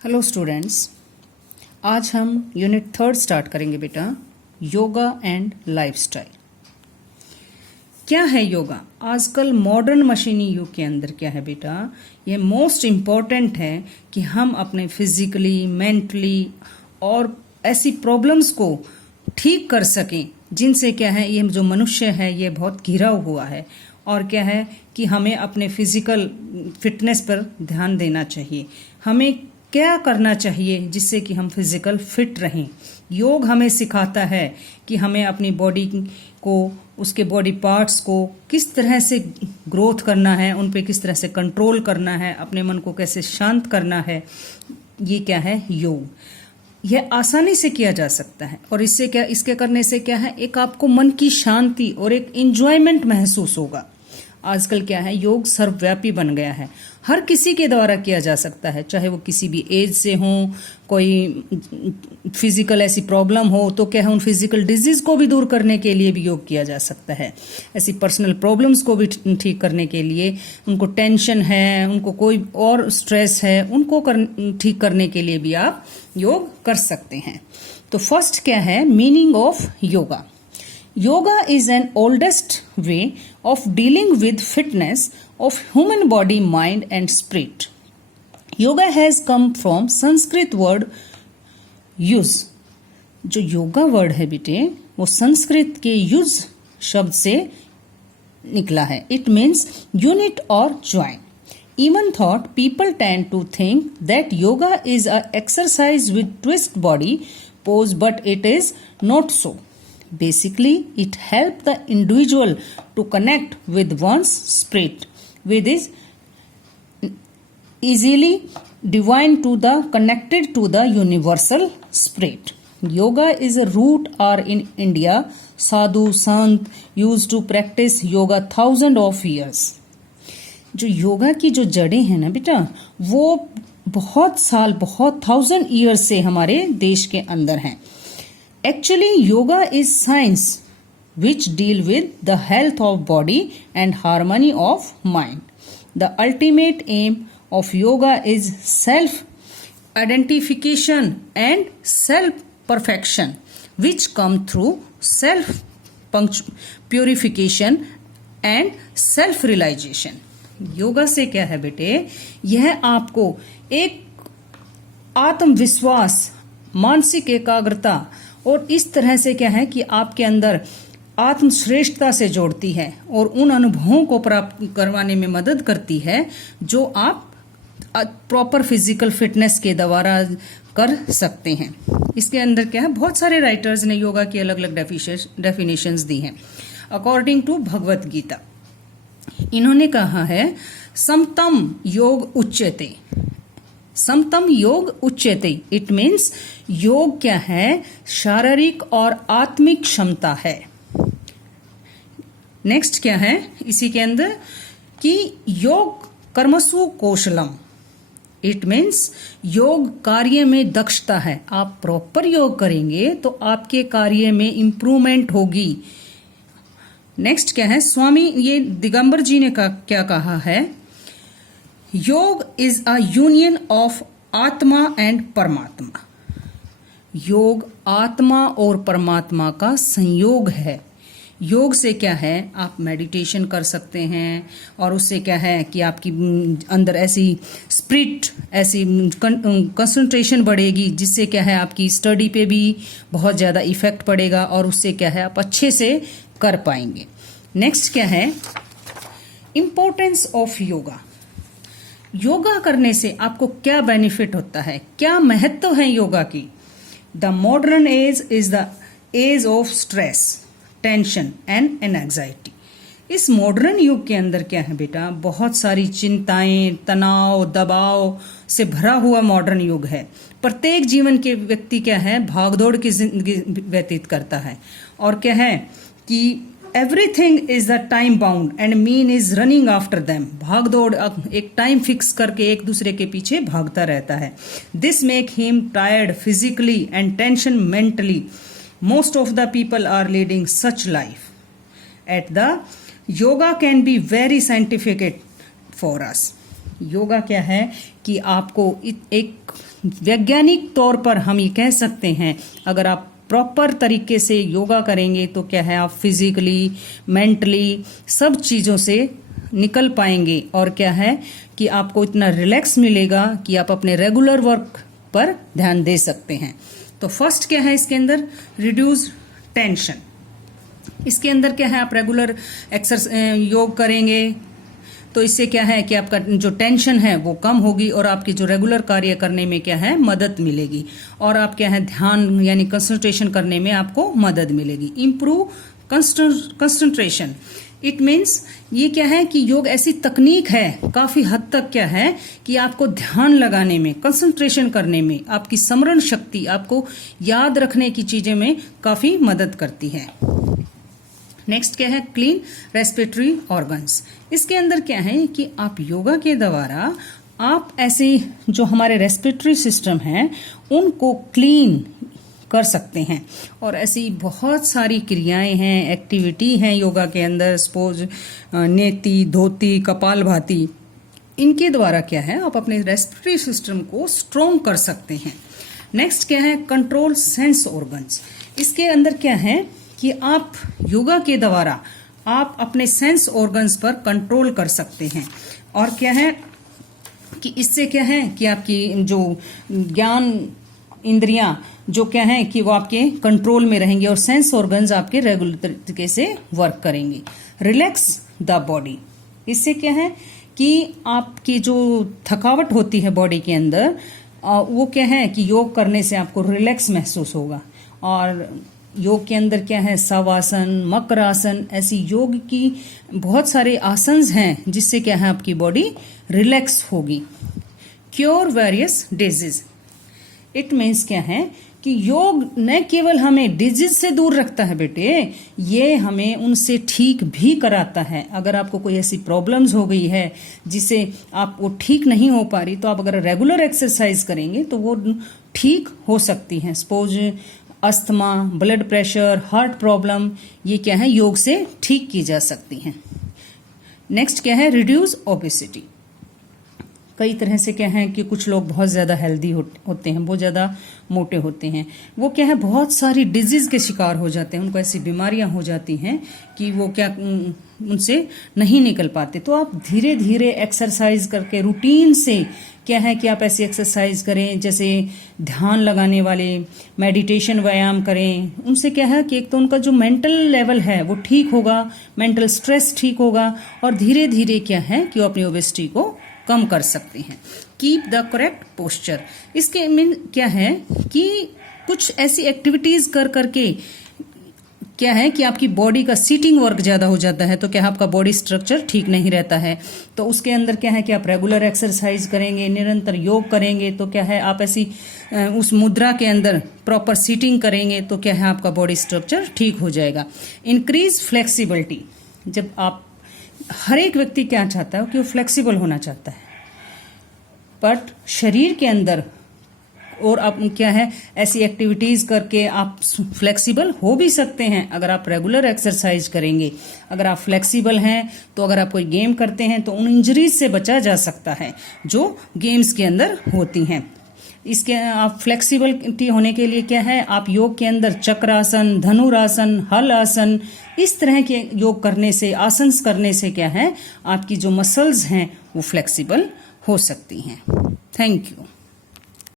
Hello students, आज हम unit 3 start करेंगे बेटा। Yoga and lifestyle. क्या है योगा? आजकल मॉडर्न मशीनी युग के अंदर क्या है बेटा, ये मोस्ट इम्पॉर्टेंट है कि हम अपने फिजिकली, मेंटली और ऐसी प्रॉब्लम्स को ठीक कर सकें जिनसे क्या है, ये जो मनुष्य है ये बहुत घिरा हुआ है। और क्या है कि हमें अपने फिजिकल फिटनेस पर ध्यान देना चाहिए। हमें क्या करना चाहिए जिससे कि हम फिजिकल फिट रहें। योग हमें सिखाता है कि हमें अपनी बॉडी को, उसके बॉडी पार्ट्स को किस तरह से ग्रोथ करना है, उन पे किस तरह से कंट्रोल करना है, अपने मन को कैसे शांत करना है। ये क्या है योग। यह आसानी से किया जा सकता है और इससे क्या, इसके करने से क्या है, एक आपको मन की शांति और एक एंजॉयमेंट महसूस होगा। आजकल क्या है, योग सर्वव्यापी बन गया है, हर किसी के द्वारा किया जा सकता है, चाहे वो किसी भी एज से हो, कोई फिजिकल ऐसी प्रॉब्लम हो तो क्या है, उन फिजिकल डिजीज को भी दूर करने के लिए भी योग किया जा सकता है। ऐसी पर्सनल प्रॉब्लम्स को भी ठीक करने के लिए, उनको टेंशन है, उनको कोई और स्ट्रेस है, उनको ठीक करने के लिए भी आप योग कर सकते हैं। तो फर्स्ट क्या है, meaning of yoga. Yoga is an oldest way of dealing with fitness of human body, mind and spirit. Yoga has come from Sanskrit word use. जो योगा वर्ड है बेटे, वो संस्कृत के यूज शब्द से निकला है। It means unit or join. Even thought people tend to think that yoga is a exercise with twist body pose, but it is not so. Basically, it helps the individual to connect with one's spirit, with his easily divine to the connected to the universal spirit. Yoga is a root or in India, sadhu sant used to practice yoga thousands of years. जो योगा की जो जड़ें हैं ना बेटा, वो बहुत साल, बहुत 1000 years से हमारे देश के अंदर हैं। Actually, yoga is science which deal with the health of body and harmony of mind. The ultimate aim of yoga is self-identification and self-perfection, which come through self-purification and self-realization. Yoga से क्या है बेटे, यह आपको एक आत्मविश्वास, मानसिक एकाग्रता और इस तरह से क्या है कि आपके अंदर आत्मश्रेष्ठता से जोड़ती है और उन अनुभवों को प्राप्त करवाने में मदद करती है जो आप प्रॉपर फिजिकल फिटनेस के द्वारा कर सकते हैं। इसके अंदर क्या है, बहुत सारे राइटर्स ने योगा की अलग अलग डेफिनेशंस दी हैं। अकॉर्डिंग टू भगवत गीता, इन्होंने कहा है समतम योग उच्यते। समतम योग उच्यते, इट मीन्स योग क्या है, शारीरिक और आत्मिक क्षमता है। नेक्स्ट क्या है इसी के अंदर कि योग कर्मसु कौशलम, इट मीन्स योग कार्य में दक्षता है। आप प्रॉपर योग करेंगे तो आपके कार्य में इंप्रूवमेंट होगी। नेक्स्ट क्या है, स्वामी ये दिगंबर जी ने क्या कहा है, योग इज अ यूनियन ऑफ आत्मा एंड परमात्मा। योग आत्मा और परमात्मा का संयोग है। योग से क्या है, आप मेडिटेशन कर सकते हैं और उससे क्या है कि आपकी अंदर ऐसी स्पिरिट, ऐसी कंसंट्रेशन बढ़ेगी जिससे क्या है आपकी स्टडी पे भी बहुत ज़्यादा इफेक्ट पड़ेगा और उससे क्या है आप अच्छे से कर पाएंगे। नेक्स्ट क्या है, इम्पोर्टेंस ऑफ योगा। योगा करने से आपको क्या बेनिफिट होता है, क्या महत्व है योगा की। The modern age is the age of stress, tension and anxiety. इस मॉडर्न युग के अंदर क्या है बेटा, बहुत सारी चिंताएं, तनाव, दबाव से भरा हुआ मॉडर्न युग है। प्रत्येक जीवन के व्यक्ति क्या है, भागदौड़ की जिंदगी व्यतीत करता है और क्या है कि everything is the time bound and mean is running after them. भाग दौड़ एक टाइम फिक्स करके एक दूसरे के पीछे भागता रहता है। This make him tired physically and tension mentally. Most of the people are leading such life at the yoga can be very scientific for us. Yoga क्या है कि आपको एक वैज्ञानिक तौर पर हम ये कह सकते हैं, अगर आप प्रॉपर तरीके से योगा करेंगे तो क्या है, आप फिजिकली, मेंटली सब चीज़ों से निकल पाएंगे और क्या है कि आपको इतना रिलैक्स मिलेगा कि आप अपने रेगुलर वर्क पर ध्यान दे सकते हैं। तो फर्स्ट क्या है इसके अंदर, रिड्यूस टेंशन। इसके अंदर क्या है, आप रेगुलर योग करेंगे तो इससे क्या है कि आपका जो टेंशन है वो कम होगी और आपकी जो रेगुलर कार्य करने में क्या है मदद मिलेगी, और आप क्या है ध्यान यानी कंसंट्रेशन करने में आपको मदद मिलेगी। इम्प्रूव कंसंट्रेशन, इट मीन्स ये क्या है कि योग ऐसी तकनीक है काफी हद तक क्या है कि आपको ध्यान लगाने में, कंसंट्रेशन करने में, आपकी स्मरण शक्ति, आपको याद रखने की चीजें में काफी मदद करती है। नेक्स्ट क्या है, क्लीन रेस्पिरेटरी ऑर्गन्स। इसके अंदर क्या है कि आप योगा के द्वारा आप ऐसे जो हमारे रेस्पिरेटरी सिस्टम है उनको क्लीन कर सकते हैं, और ऐसी बहुत सारी क्रियाएं हैं, एक्टिविटी हैं योगा के अंदर, सपोज नेति, धोती, कपालभाति, इनके द्वारा क्या है आप अपने रेस्पिरेटरी सिस्टम को स्ट्रोंग कर सकते हैं। नेक्स्ट क्या है, कंट्रोल सेंस ऑर्गन्स। इसके अंदर क्या है कि आप योगा के द्वारा आप अपने सेंस ऑर्गन्स पर कंट्रोल कर सकते हैं, और क्या है कि इससे क्या है कि आपकी जो ज्ञान इंद्रियां जो क्या है कि वो आपके कंट्रोल में रहेंगे और सेंस ऑर्गन्स आपके रेगुलर तरीके से वर्क करेंगे। रिलैक्स द बॉडी, इससे क्या है कि आपकी जो थकावट होती है बॉडी के अंदर वो क्या है कि योग करने से आपको रिलैक्स महसूस होगा। और योग के अंदर क्या है, शवासन, मकरासन, ऐसी योग की बहुत सारे आसन्स हैं जिससे क्या है आपकी बॉडी रिलैक्स होगी। Cure various disease, it means क्या है कि योग न केवल हमें डिजीज से दूर रखता है बेटे, ये हमें उनसे ठीक भी कराता है। अगर आपको कोई ऐसी प्रॉब्लम्स हो गई है जिसे आप वो ठीक नहीं हो पा रही, तो आप अगर रेगुलर एक्सरसाइज करेंगे तो वो ठीक हो सकती हैं। Suppose asthma, blood pressure, heart problem, ये क्या है योग से ठीक की जा सकती हैं। नेक्स्ट क्या है, रिड्यूस ओबेसिटी। कई तरह से क्या है कि कुछ लोग बहुत ज़्यादा हेल्दी होते हैं, बहुत ज़्यादा मोटे होते हैं, वो क्या है बहुत सारी डिजीज़ के शिकार हो जाते हैं, उनको ऐसी बीमारियां हो जाती हैं कि वो क्या उनसे नहीं निकल पाते। तो आप धीरे धीरे एक्सरसाइज करके रूटीन से क्या है कि आप ऐसी एक्सरसाइज करें, जैसे ध्यान लगाने वाले मेडिटेशन व्यायाम करें। उनसे क्या है कि एक तो उनका जो मेंटल लेवल है वो ठीक होगा, मेंटल स्ट्रेस ठीक होगा, और धीरे धीरे क्या है कि वो अपनी ओबेसिटी को कम कर सकते हैं। कीप द करेक्ट पोस्चर, इसके मीन क्या है कि कुछ ऐसी एक्टिविटीज कर करके क्या है कि आपकी बॉडी का सीटिंग वर्क ज्यादा हो जाता है, तो क्या है आपका बॉडी स्ट्रक्चर ठीक नहीं रहता है। तो उसके अंदर क्या है कि आप रेगुलर एक्सरसाइज करेंगे, निरंतर योग करेंगे, तो क्या है आप ऐसी उस मुद्रा के अंदर प्रॉपर सीटिंग करेंगे तो क्या है आपका बॉडी स्ट्रक्चर ठीक हो जाएगा। इंक्रीज फ्लेक्सिबिलिटी, जब आप हर एक व्यक्ति क्या चाहता है कि वो फ्लेक्सिबल होना चाहता है, बट शरीर के अंदर और आप क्या है ऐसी एक्टिविटीज करके आप फ्लेक्सिबल हो भी सकते हैं अगर आप रेगुलर एक्सरसाइज करेंगे। अगर आप फ्लेक्सिबल हैं तो अगर आप कोई गेम करते हैं तो उन इंजरीज से बचा जा सकता है जो गेम्स के अंदर होती हैं। इसके आप फ्लेक्सिबिलिटी होने के लिए क्या है, आप योग के अंदर चक्रासन, धनुरासन, हल आसन, इस तरह के योग करने से, आसन करने से क्या है आपकी जो मसल्स हैं वो फ्लेक्सिबल हो सकती हैं। Thank you.